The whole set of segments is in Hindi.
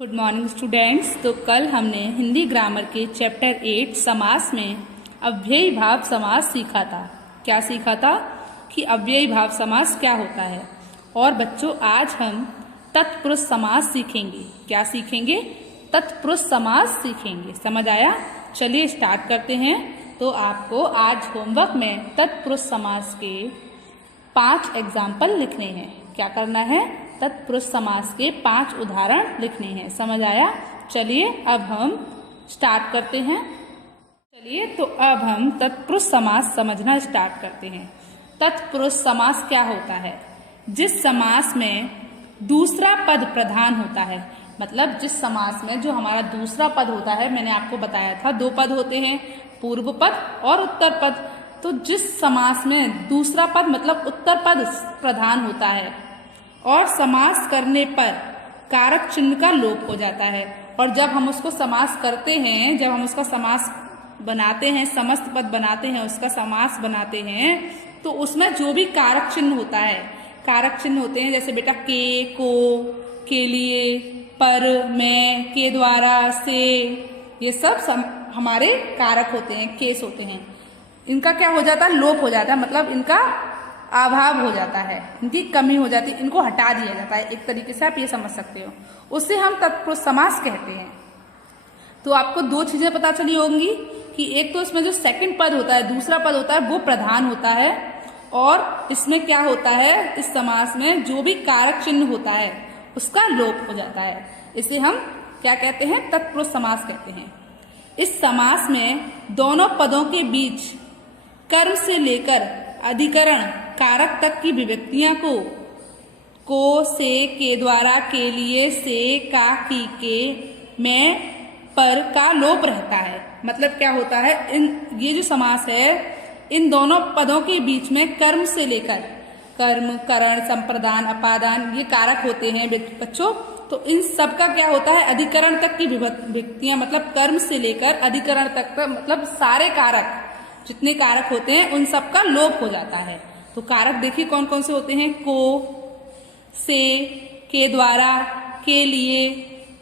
Good morning students. तो कल हमने हिंदी ग्रामर के चैप्टर 8 समास में अव्ययी भाव समास सीखा था। क्या सीखा था कि अव्ययी भाव समास क्या होता है। और बच्चों आज हम तत्पुरुष समास सीखेंगे। क्या सीखेंगे? तत्पुरुष समास सीखेंगे। समझ आया? चलिए स्टार्ट करते हैं। तो आपको आज होमवर्क में तत्पुरुष समास के 5 एग्जाम्पल लिखने हैं। क्या करना है? तत्पुरुष समास के 5 उदाहरण लिखने हैं। समझ आया? चलिए अब हम स्टार्ट करते हैं। चलिए तो अब हम तत्पुरुष समास समझना स्टार्ट करते हैं। तत्पुरुष समास क्या होता है? जिस समास में दूसरा पद प्रधान होता है, मतलब जिस समास में जो हमारा दूसरा पद होता है, मैंने आपको बताया था 2 पद होते हैं, पूर्व पद और उत्तर पद। तो जिस समास में दूसरा पद मतलब उत्तर पद प्रधान होता है और समास करने पर कारक चिन्ह का लोप हो जाता है, और जब हम उसको समास करते हैं, जब हम उसका समास बनाते हैं, समस्त पद बनाते हैं, उसका समास बनाते हैं, तो उसमें जो भी कारक चिन्ह होता है, कारक चिन्ह होते हैं जैसे बेटा के, को, के लिए, पर, मैं, के द्वारा, से, ये सब हमारे कारक होते हैं, केस होते हैं। इनका क्या हो जाता है? लोप हो जाता है, मतलब इनका अभाव हो जाता है, इनकी कमी हो जाती है, इनको हटा दिया जाता है। एक तरीके से आप ये समझ सकते हो, उससे हम तत्पुरुष समास कहते हैं। तो आपको 2 चीजें पता चली होंगी कि एक तो इसमें जो सेकंड पद होता है, दूसरा पद होता है, वो प्रधान होता है, और इसमें क्या होता है, इस समास में जो भी कारक चिन्ह होता है उसका लोप हो जाता है। इसे हम क्या कहते हैं? तत्पुरुष समास कहते हैं। इस समास में दोनों पदों के बीच कर्म से लेकर अधिकरण कारक तक की विभक्तियां को, से, के द्वारा, के लिए, से, का, की, के, में, पर का लोप रहता है। मतलब क्या होता है, ये जो समास है, इन दोनों पदों के बीच में कर्म से लेकर, कर्म, करण, संप्रदान, अपादान, ये कारक होते हैं बच्चों। तो इन सब का क्या होता है? अधिकरण तक की विभक्तियां, मतलब कर्म से लेकर अधिकरण तक का मतलब सारे कारक, जितने कारक होते हैं उन सब का लोप हो जाता है। तो कारक देखिए कौन कौन से होते हैं? को, से, के द्वारा, के लिए,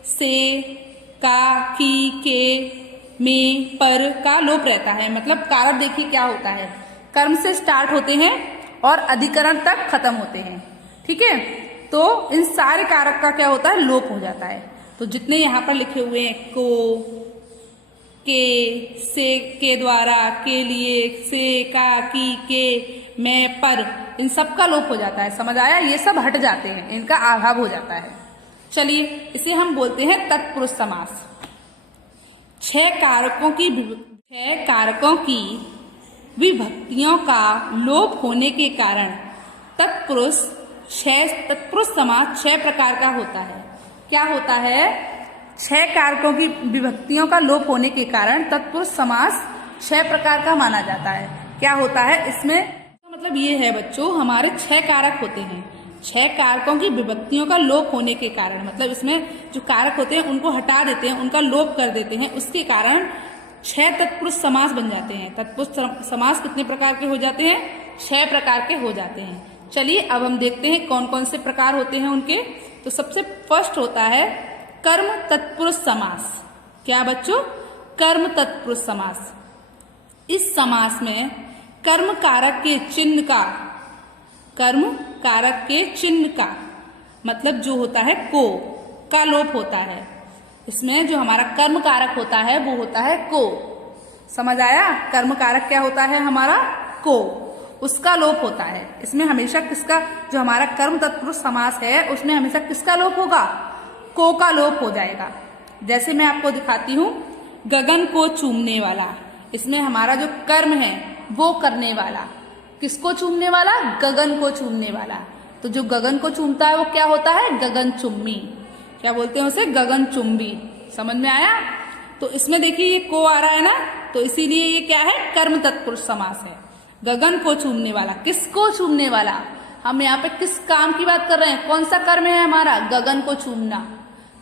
से, का, की, के, में, पर का लोप रहता है। मतलब कारक देखिए क्या होता है, कर्म से स्टार्ट होते हैं और अधिकरण तक खत्म होते हैं। ठीक है, तो इन सारे कारक का क्या होता है? लोप हो जाता है। तो जितने यहाँ पर लिखे हुए हैं, को, के, से, के द्वारा, के लिए, से, का, की, के, में, पर, इन सब का लोप हो जाता है। समझ आया? ये सब हट जाते हैं, इनका अभाव हो जाता है। चलिए इसे हम बोलते हैं तत्पुरुष समास। 6 कारकों की विभक्तियों का लोप होने के कारण तत्पुरुष समास 6 प्रकार का होता है। क्या होता है? 6 कारकों की विभक्तियों का लोप होने के कारण तत्पुरुष समास 6 प्रकार का माना जाता है। क्या होता है इसमें? तो मतलब ये है बच्चों, हमारे 6 कारक होते हैं, 6 कारकों की विभक्तियों का लोप होने के कारण, मतलब इसमें जो कारक होते हैं उनको हटा देते हैं, उनका लोप कर देते हैं, उसके कारण 6 तत्पुरुष समास बन जाते हैं। तत्पुरुष समास कितने प्रकार के हो जाते हैं? 6 प्रकार के हो जाते हैं। चलिए अब हम देखते हैं कौन कौन से प्रकार होते हैं उनके। तो सबसे फर्स्ट होता है कर्म तत्पुरुष समास। क्या बच्चों? कर्म तत्पुरुष समास। इस समास में कर्म कारक के चिन्ह का मतलब जो होता है को का लोप होता है। इसमें जो हमारा कर्म कारक होता है वो होता है को। समझ आया? कर्म कारक क्या होता है हमारा? को, उसका लोप होता है। इसमें हमेशा किसका, जो हमारा कर्म तत्पुरुष समास है उसमें हमेशा किसका लोप होगा? को का लोप हो जाएगा। जैसे मैं आपको दिखाती हूँ, गगन को चूमने वाला, इसमें हमारा जो कर्म है वो करने वाला, किसको चूमने वाला? गगन को चूमने वाला। तो जो गगन को चूमता है वो क्या होता है? गगन चुम्बी। क्या बोलते हैं उसे? गगन चुम्बी। समझ में आया? तो इसमें देखिए ये को आ रहा है ना, तो इसीलिए ये क्या है? कर्म तत्पुरुष समास है। गगन को चूमने वाला, किसको चूमने वाला? हम यहाँ पे किस काम की बात कर रहे हैं? कौन सा कर्म है हमारा? गगन को चूमना।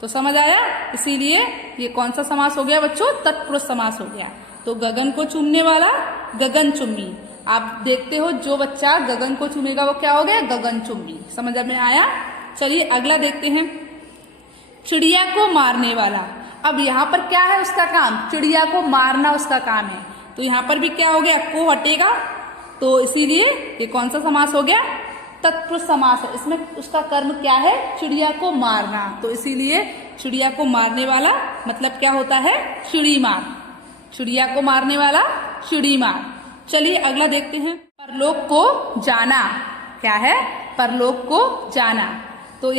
तो समझ आया? इसीलिए ये कौन सा समास हो गया बच्चों? तत्पुरुष समास हो गया। तो गगन को चूमने वाला, गगन चुम्बी। आप देखते हो जो बच्चा गगन को चूमेगा वो क्या हो गया? गगन चुम्बी। समझ में आया? चलिए अगला देखते हैं। चिड़िया को मारने वाला। अब यहाँ पर क्या है उसका काम, चिड़िया को मारना उसका काम है। तो यहाँ पर भी क्या हो गया, को हटेगा, तो इसीलिए ये कौन सा समास हो गया, तत्पुरुष समास है। इसमें उसका कर्म क्या है, चिड़िया को मारना, तो इसीलिए चिड़िया को मारने वाला मतलब क्या होता है, चिड़ीमार। चिड़िया को मारने वाला चिड़ीमार। चलिए अगला देखते हैं, परलोक को जाना। क्या है, परलोक को जाना। तो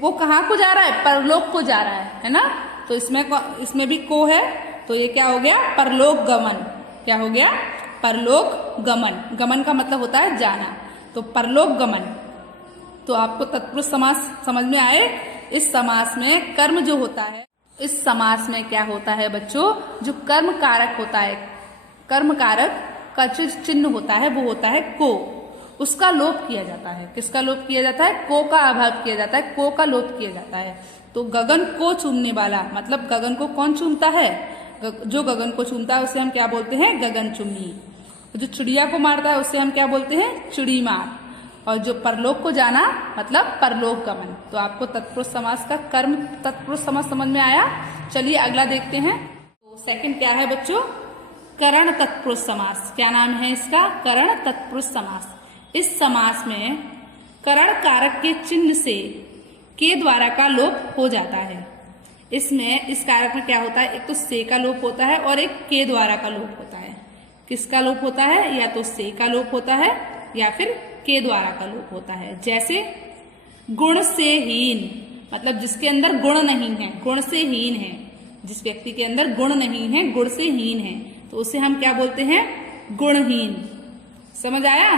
वो कहाँ को जा रहा है, परलोक को जा रहा है ना। तो इसमें भी को है, तो ये क्या हो गया, परलोक गमन। क्या हो गया, परलोक गमन। गमन का मतलब होता है जाना, तो परलोक गमन। तो आपको तत्पुरुष समास समझ में आए। इस समास में कर्म जो होता है, इस समास में क्या होता है बच्चों, जो कर्म कारक होता है, कर्म कारक का जो चिन्ह होता है वो होता है को, उसका लोप किया जाता है। किसका लोप किया जाता है, को का अभाव किया जाता है, को का लोप किया जाता है। तो गगन को चूमने वाला मतलब गगन को कौन चूमता है, जो गगन को चूमता है उसे हम क्या बोलते हैं, गगनचुम्बी। जो चिड़िया को मारता है उसे हम क्या बोलते हैं, चिड़ीमार। और जो परलोक को जाना मतलब परलोक गमन। तो आपको तत्पुरुष समास का कर्म तत्पुरुष समास समझ में आया। चलिए अगला देखते हैं। तो सेकंड क्या है बच्चों, करण तत्पुरुष समास। क्या नाम है इसका, करण तत्पुरुष समास। इस समास में करण कारक के चिन्ह से के द्वारा का लोप हो जाता है। इसमें इस कारक में क्या होता है, एक तो से का लोप होता है और एक के द्वारा का लोप होता है। किसका लोप होता है, या तो से का लोप होता है या फिर के द्वारा का लोप होता है। जैसे गुण से हीन, मतलब जिसके अंदर गुण नहीं है, गुण से हीन है, जिस व्यक्ति के अंदर गुण नहीं है, गुण से हीन है, तो उसे हम क्या बोलते हैं, गुणहीन। समझ आया,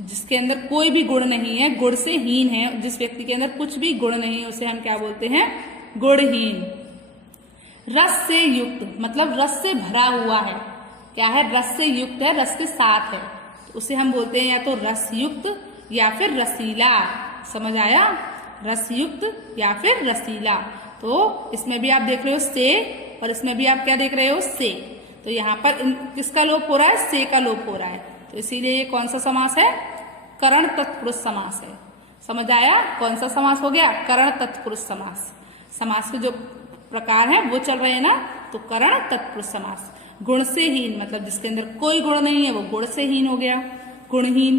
जिसके अंदर कोई भी गुण नहीं है, गुण से हीन है, जिस व्यक्ति के अंदर कुछ भी गुण नहीं है उसे हम क्या बोलते हैं, गुणहीन। रस से युक्त मतलब रस से भरा हुआ है। क्या है, रस से युक्त है, रस के साथ है, तो उसे हम बोलते हैं या तो रस युक्त या फिर रसीला। समझ आया, रस युक्त या फिर रसीला। तो इसमें भी आप देख रहे हो से, और इसमें भी आप क्या देख रहे हो, से। तो यहाँ पर किसका लोप हो रहा है, से का लोप हो रहा है, तो इसीलिए ये कौन सा समास है, करण तत्पुरुष समास है। समझ आया, कौन सा समास हो गया, करण तत्पुरुष समास। समास के जो प्रकार हैं वो चल रहे हैं ना, तो करण तत्पुरुष समास। गुण से हीन मतलब जिसके अंदर कोई गुण नहीं है वो गुण से हीन हो गया, गुणहीन।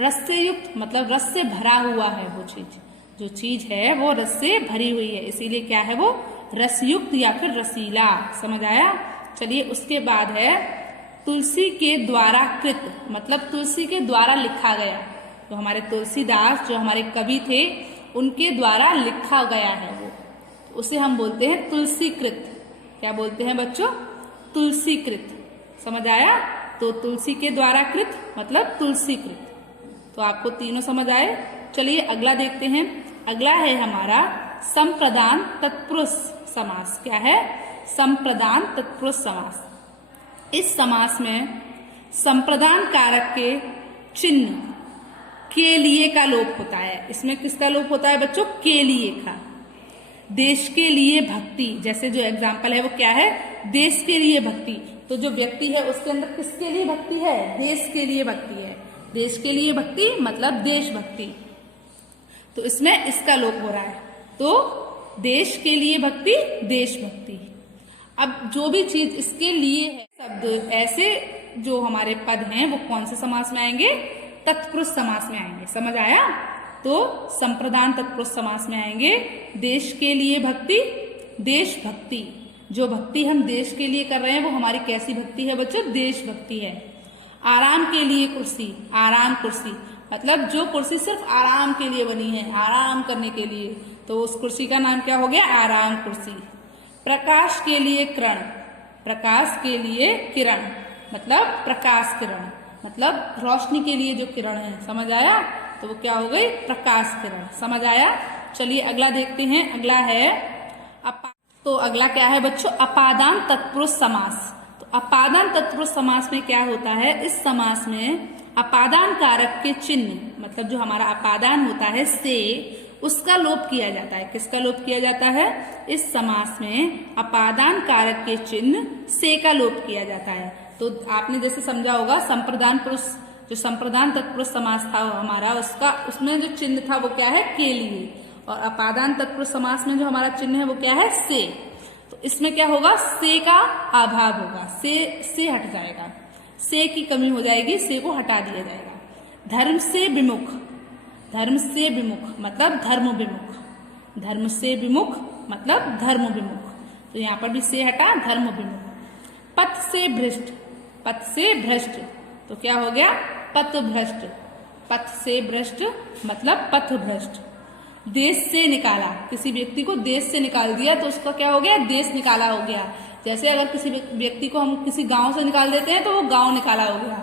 रस से युक्त मतलब रस से भरा हुआ है वो चीज, जो चीज है वो रस से भरी हुई है, इसीलिए क्या है वो रसयुक्त या फिर रसीला। समझ आया। चलिए उसके बाद है तुलसी के द्वारा कृत, मतलब तुलसी के द्वारा लिखा गया। तो हमारे तुलसीदास जो हमारे कवि थे उनके द्वारा लिखा गया है वो, तो उसे हम बोलते हैं तुलसीकृत। क्या बोलते हैं बच्चों, तुलसीकृत। समझ आया, तो तुलसी के द्वारा कृत मतलब तुलसीकृत। तो आपको तीनों समझ आए। चलिए अगला देखते हैं। अगला है हमारा संप्रदान तत्पुरुष समास। क्या है, संप्रदान तत्पुरुष समास। इस समास में संप्रदान कारक के चिन्ह के लिए का लोप होता है। इसमें किसका लोप होता है बच्चों, के लिए का। देश के लिए भक्ति, जैसे जो एग्जाम्पल है वो क्या है, देश के लिए भक्ति। तो जो व्यक्ति है उसके अंदर किसके लिए भक्ति है, देश के लिए भक्ति है। देश के लिए भक्ति मतलब देशभक्ति, तो इसमें इसका लोप हो रहा है। तो देश के लिए भक्ति, देशभक्ति। अब जो भी चीज इसके लिए है, शब्द ऐसे जो हमारे पद हैं वो कौन से समास में आएंगे, तत्पुरुष समास में आएंगे। समझ आया। तो संप्रदान तत्पुरुष समास में आएंगे देश के लिए भक्ति, देशभक्ति। जो भक्ति हम देश के लिए कर रहे हैं वो हमारी कैसी भक्ति है बच्चों, देशभक्ति है। आराम के लिए कुर्सी, आराम कुर्सी मतलब जो कुर्सी सिर्फ आराम के लिए बनी है, आराम करने के लिए, तो उस कुर्सी का नाम क्या हो गया, आराम कुर्सी। प्रकाश के लिए किरण, प्रकाश के लिए किरण मतलब प्रकाश किरण, मतलब रोशनी के लिए जो किरण है। समझ आया, तो वो क्या हो गई, प्रकाश किरण। समझ आया। चलिए अगला देखते हैं। अगला है तो अगला क्या है बच्चों, अपादान तत्पुरुष समास। तो अपादान तत्पुरुष समास में क्या होता है, इस समास में अपादान कारक के चिन्ह मतलब जो हमारा अपादान होता है से, उसका लोप किया जाता है। किसका लोप किया जाता है, इस समास में अपादान कारक के चिन्ह से का लोप किया जाता है। तो आपने जैसे समझा होगा संप्रदान पुरुष, जो संप्रदान तत्पुरुष समास था हमारा, उसमें जो चिन्ह था वो क्या है, के लिए, और अपादान तत्पुरुष समास में जो हमारा चिन्ह है वो क्या है, से। तो इसमें क्या होगा, से का अभाव होगा, से हट जाएगा, से की कमी हो जाएगी, से को हटा दिया जाएगा। धर्म से विमुख, धर्म से विमुख मतलब धर्म विमुख, धर्म से विमुख मतलब धर्म विमुख, तो यहाँ पर भी से हटा, धर्म विमुख। पथ से भ्रष्ट, पथ से भ्रष्ट, तो क्या हो गया, पथ भ्रष्ट, पथ से भ्रष्ट मतलब पथ भ्रष्ट। देश से निकाला, किसी व्यक्ति को देश से निकाल दिया तो उसका क्या हो गया, देश निकाला हो गया। जैसे अगर किसी व्यक्ति को हम किसी गांव से निकाल देते हैं तो वो गांव निकाला हो गया,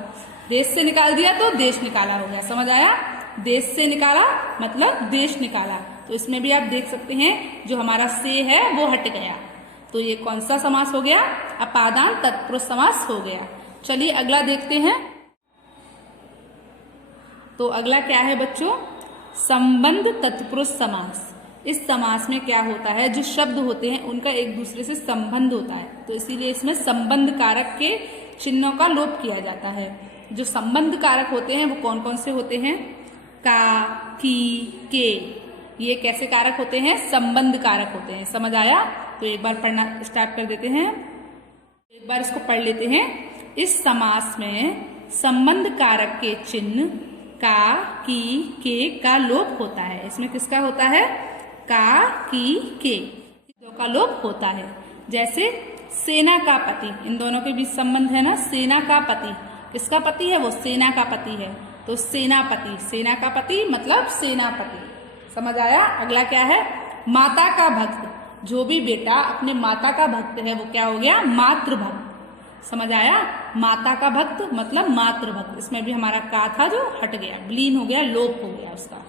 देश से निकाल दिया तो देश निकाला हो गया। समझ आया, देश से निकाला मतलब देश निकाला। तो इसमें भी आप देख सकते हैं जो हमारा से है वो हट गया। तो ये कौन सा समास हो गया, अपादान तत्पुरुष समास हो गया। चलिए अगला देखते हैं। तो अगला क्या है बच्चों, संबंध तत्पुरुष समास। इस समास में क्या होता है, जो शब्द होते हैं उनका एक दूसरे से संबंध होता है, तो इसीलिए इसमें संबंध कारक के चिन्हों का लोप किया जाता है। जो संबंध कारक होते हैं वो कौन कौन से होते हैं, का, की, के, ये कैसे कारक होते हैं, संबंध कारक होते हैं। समझ आया, तो एक बार पढ़ना स्टार्ट कर देते हैं, एक बार इसको पढ़ लेते हैं। इस समास में संबंध कारक के चिन्ह का, की, के का लोप होता है। इसमें किसका होता है, का, की, के, दो का लोप होता है। जैसे सेना का पति, इन दोनों के बीच संबंध है ना, सेना का पति, किसका पति है वो, सेना का पति है, तो सेनापति, सेना का पति मतलब सेनापति। समझ आया। अगला क्या है, माता का भक्त, जो भी बेटा अपने माता का भक्त है वो क्या हो गया, मातृभक्त। समझ आया, माता का भक्त मतलब मातृभक्त। इसमें भी हमारा का था जो हट गया, विलीन हो गया, लोप हो गया उसका।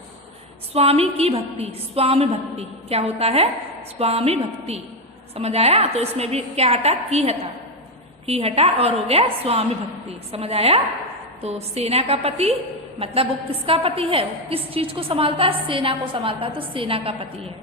स्वामी की भक्ति, स्वामी भक्ति क्या होता है, स्वामी भक्ति। समझ आया, तो इसमें भी क्या हटा, की हटा, की हटा और हो गया स्वामी भक्ति। समझ आया। तो सेना का पति मतलब वो किसका पति है, वो किस चीज को संभालता है, सेना को संभालता है, तो सेना का पति है।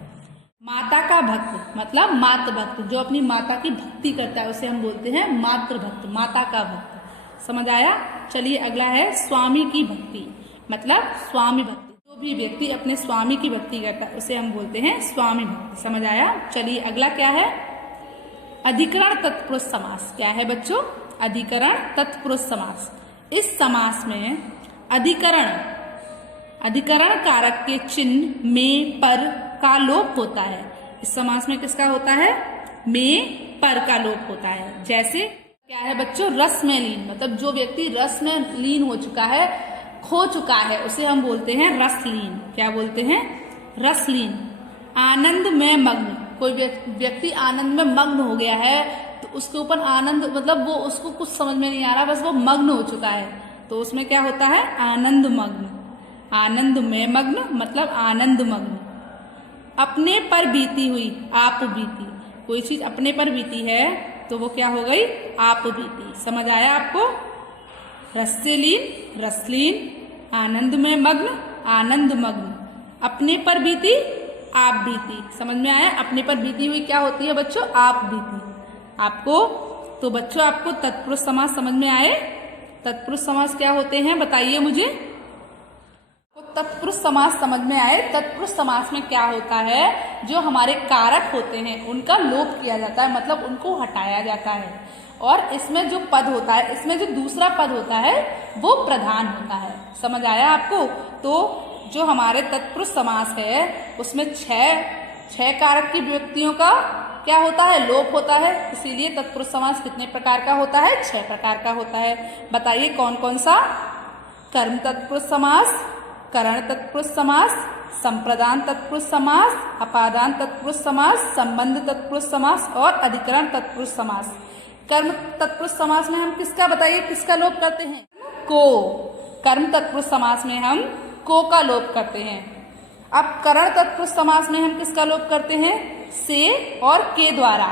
माता का भक्त मतलब मातृ भक्त, जो अपनी माता की भक्ति करता है उसे हम बोलते हैं मातृ भक्त, माता का भक्त। समझ आया। चलिए अगला है स्वामी की भक्ति मतलब स्वामी भक्ति, जो भी व्यक्ति अपने स्वामी की भक्ति करता है उसे हम बोलते हैं स्वामी भक्ति। समझ आया। चलिए अगला क्या है, अधिकरण तत्पुरुष समास। क्या है बच्चों, अधिकरण तत्पुरुष समास। इस समास में अधिकरण, अधिकरण कारक के चिन्ह में, पर का लोप होता है। इस समास में किसका होता है, में, पर का लोप होता है। जैसे क्या है बच्चों, रस में लीन, मतलब जो व्यक्ति रस में लीन हो चुका है, खो चुका है, उसे हम बोलते हैं रसलीन। क्या बोलते हैं, रसलीन। आनंद में मग्न, कोई व्यक्ति आनंद में मग्न हो गया है तो उसके ऊपर आनंद मतलब वो उसको कुछ समझ में नहीं आ रहा, बस वो मग्न हो चुका है, तो उसमें क्या होता है, आनंद मग्न। आनंद में मग्न मतलब आनंद मग्न। अपने पर बीती हुई, आप बीती, कोई चीज अपने पर बीती है तो वो क्या हो गई, आप बीती। समझ आया आपको। रस से लीन, रसलीन, आनंद में मग्न, आनंद मग्न, अपने पर बीती, आप बीती। समझ में आया। अपने पर बीती हुई क्या होती है बच्चों, आप बीती। आपको तो बच्चों आपको तत्पुरुष समास समझ में आए। तत्पुरुष समास क्या होते हैं बताइए मुझे। तत्पुरुष समास समझ में आए। तत्पुरुष समास में क्या होता है, जो हमारे कारक होते हैं उनका लोप किया जाता है, मतलब उनको हटाया जाता है। और इसमें जो पद होता है, इसमें जो दूसरा पद होता है वो प्रधान होता है। समझ आया आपको। तो जो हमारे तत्पुरुष समास है उसमें छह कारक की व्यक्तियों का क्या होता है, लोप होता है। इसीलिए तत्पुरुष समास कितने प्रकार का होता है, 6 प्रकार का होता है। बताइए कौन कौन सा। कर्म तत्पुरुष समास, करण तत्पुरुष समास, संप्रदान तत्पुरुष समास, अपादान तत्पुरुष समास, संबंध तत्पुरुष समास और अधिकरण तत्पुरुष समास। कर्म तत्पुरुष समास में हम किसका बताइए, किसका लोप करते हैं, को। कर्म तत्पुरुष समास में हम को का लोप करते हैं। अब करण तत्पुरुष समास में हम किसका लोप करते हैं, से और के द्वारा।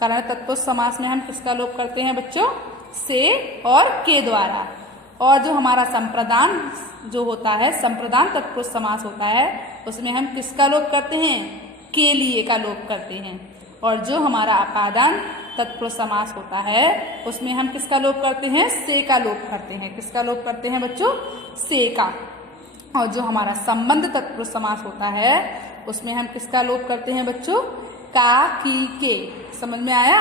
करण तत्पुरुष समास में हम किसका लोप करते हैं बच्चों, से और के द्वारा। और जो हमारा संप्रदान जो होता है, संप्रदान तत्पुरुष समास होता है, उसमें हम किसका लोप करते हैं, के लिए का लोप करते हैं। और जो हमारा अपादान तत्पुरुष समास होता है उसमें हम किसका लोप करते हैं, से का लोप करते हैं। किसका लोप करते हैं बच्चों, से का। और जो हमारा संबंध तत्पुरुष समास होता है उसमें हम किसका लोप करते हैं बच्चों? का, की, के। समझ में आया?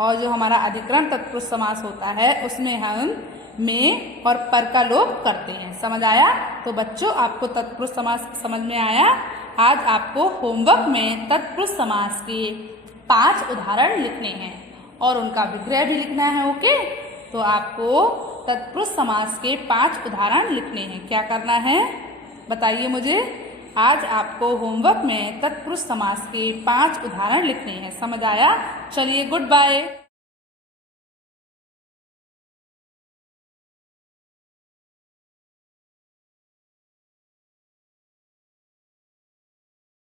और जो हमारा अधिकरण तत्पुरुष समास होता है उसमें हम में और पर का लोप करते हैं। समझ आया? तो बच्चों आपको तत्पुरुष समास समझ में आया। आज आपको होमवर्क में तत्पुरुष समास के 5 उदाहरण लिखने हैं और उनका विग्रह भी लिखना है। ओके, तो आपको तत्पुरुष समास के 5 उदाहरण लिखने हैं। क्या करना है बताइए मुझे। आज आपको होमवर्क में तत्पुरुष समास के 5 उदाहरण लिखने हैं। समझ आया? चलिए, गुड बाय।